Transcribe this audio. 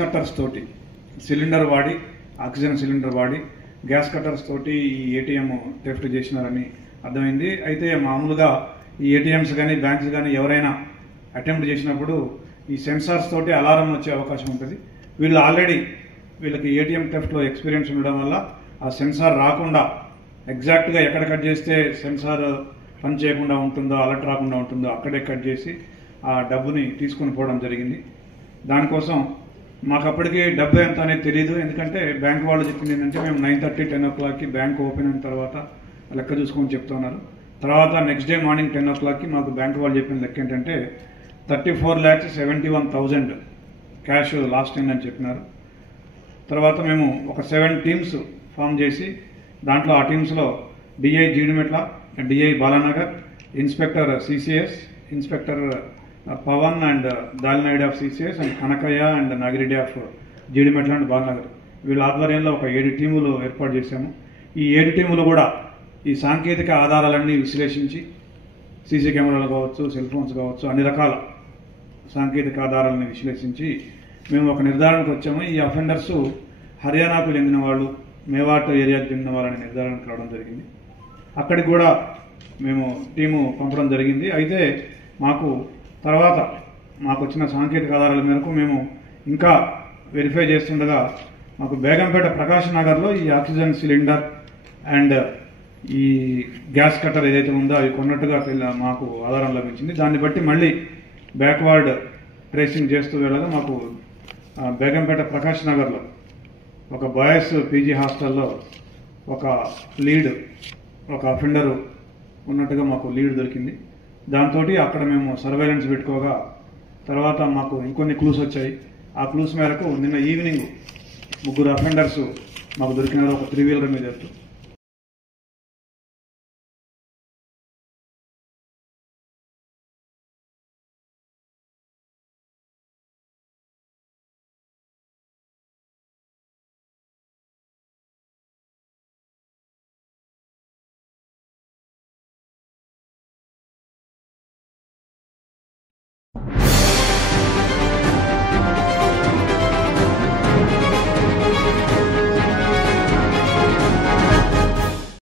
Cutters తోటి cylinder వాడి oxygen cylinder వాడి గ్యాస్ కట్టర్స్ తోటి ఈ ఏటీఎం థెఫ్ట్ చేసినారని అర్థమైంది. అయితే మామూలుగా ఈ ఏటీఎంస్ కానీ బ్యాంక్స్ కానీ ఎవరైనా అటెంప్ట్ చేసినప్పుడు ఈ సెన్సార్స్ తోటి అలారం వచ్చే అవకాశం ఉంటుంది. వీళ్ళు ఆల్రెడీ వీళ్ళకి ఏటీఎం థెఫ్ట్లో ఎక్స్పీరియన్స్ ఉండడం వల్ల ఆ సెన్సార్ రాకుండా ఎగ్జాక్ట్గా ఎక్కడ కట్ చేస్తే సెన్సార్ పని చేయకుండా ఉంటుందో, అలర్ట్ రాకుండా ఉంటుందో అక్కడే కట్ చేసి ఆ డబ్బుని తీసుకుని పోవడం జరిగింది. దానికోసం మాకు అప్పటికి డబ్బు ఎంత అనేది తెలియదు. ఎందుకంటే బ్యాంక్ వాళ్ళు చెప్పింది ఏంటంటే మేము 9:30, 10 o'clockకి బ్యాంక్ ఓపెన్ అయిన తర్వాత లెక్క చూసుకొని చెప్తున్నారు. తర్వాత నెక్స్ట్ డే మార్నింగ్ 10 o'clockకి మాకు బ్యాంక్ వాళ్ళు చెప్పిన లెక్క ఏంటంటే 34,71,000 క్యాష్ లాస్ట్ అయిందని చెప్పినారు. తర్వాత మేము ఒక 7 టీమ్స్ ఫామ్ చేసి దాంట్లో ఆ టీమ్స్లో DI Jeedimetla, DI Balanagar, inspector CCS, inspector Pawan and Dalinaidu of CCS and Kanakaiah and Nagireddy of Jeedimetla and Balanagar వీళ్ళ ఆధ్వర్యంలో ఒక 7 టీములు ఏర్పాటు చేశాము. ఈ 7 టీములు కూడా ఈ సాంకేతిక ఆధారాలన్నీ విశ్లేషించి సీసీ కెమెరాలు కావచ్చు, సెల్ ఫోన్స్ కావచ్చు, అన్ని రకాల సాంకేతిక ఆధారాలను విశ్లేషించి మేము ఒక నిర్ధారణకు వచ్చాము. ఈ అఫెండర్స్ హర్యానాకు చెందిన వాళ్ళు, మేవాట్ ఏరియాకు చెందిన వాళ్ళని నిర్ధారణకు రావడం జరిగింది. అక్కడికి కూడా మేము టీము పంపడం జరిగింది. అయితే మాకు తర్వాత మాకు వచ్చిన సాంకేతిక ఆధారాల మేరకు మేము ఇంకా వెరిఫై చేస్తుండగా మాకు బేగంపేట ప్రకాష్ నగర్లో ఈ ఆక్సిజన్ సిలిండర్ అండ్ ఈ గ్యాస్ కట్టర్ ఏదైతే ఉందో అవి కొన్నట్టుగా మాకు ఆధారం లభించింది. దాన్ని బట్టి మళ్ళీ బ్యాక్వర్డ్ ట్రేసింగ్ చేస్తూ వెళ్ళగా మాకు బేగంపేట ప్రకాష్ నగర్లో ఒక బాయ్స్ పీజీ హాస్టల్లో ఒక లీడ్, ఒక అఫెండరు ఉన్నట్టుగా మాకు లీడ్ దొరికింది. దాంతో అక్కడ మేము సర్వేలెన్స్ పెట్టుకోగా తర్వాత మాకు ఇంకొన్ని క్లూస్ వచ్చాయి. ఆ క్లూస్ మేరకు నిన్న ఈవినింగ్ 3 అఫెండర్స్ మాకు దొరికినారు, ఒక 3-wheeler మీద వెళ్తూ.